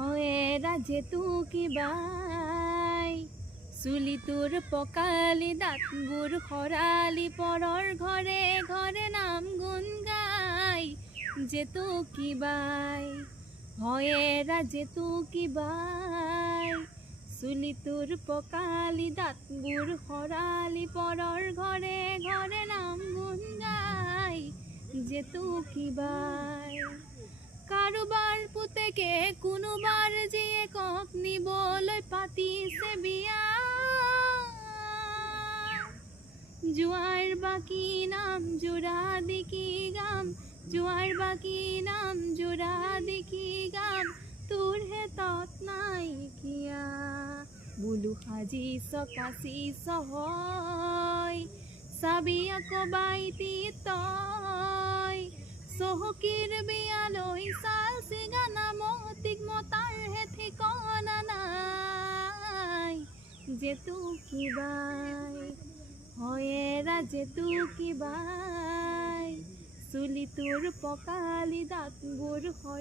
হয়েৰা যেতু কিবাই চুলি তোৰ পকালি দাঁতবোৰ সৰালি পৰৰ ঘৰে ঘৰে নাম গুণ গাই যেতু কিবাই হয়েৰা যেতু কিবাই চুলি তোৰ পকালি দাঁতবোৰ সৰালি পৰৰ ঘৰে ঘৰে নাম গুণ গাই যেতু কিবাই কাৰোবাৰ পুতেকে কোনোবাৰ জীয়েকক নিবলৈ পাতিছে বিয়া জোৱাৰ বাকী নাম জোৰা দেখি গাম জোৱাৰ বাকী নাম জোৰা দেখি গাম তোৰ হেতত নাইকিয়া বোলো সাজিছ কাচিছ হয় চাবি আকৌ বাইতি তই চহকীৰ বিয়ালৈ চাল চিগা নামতিক মতাৰ হে ঠিকনা নাই যেতু কিবাই হয়েৰা যেতু কিবাই চুলি তোৰ পকালি দাঁতবোৰ সৰা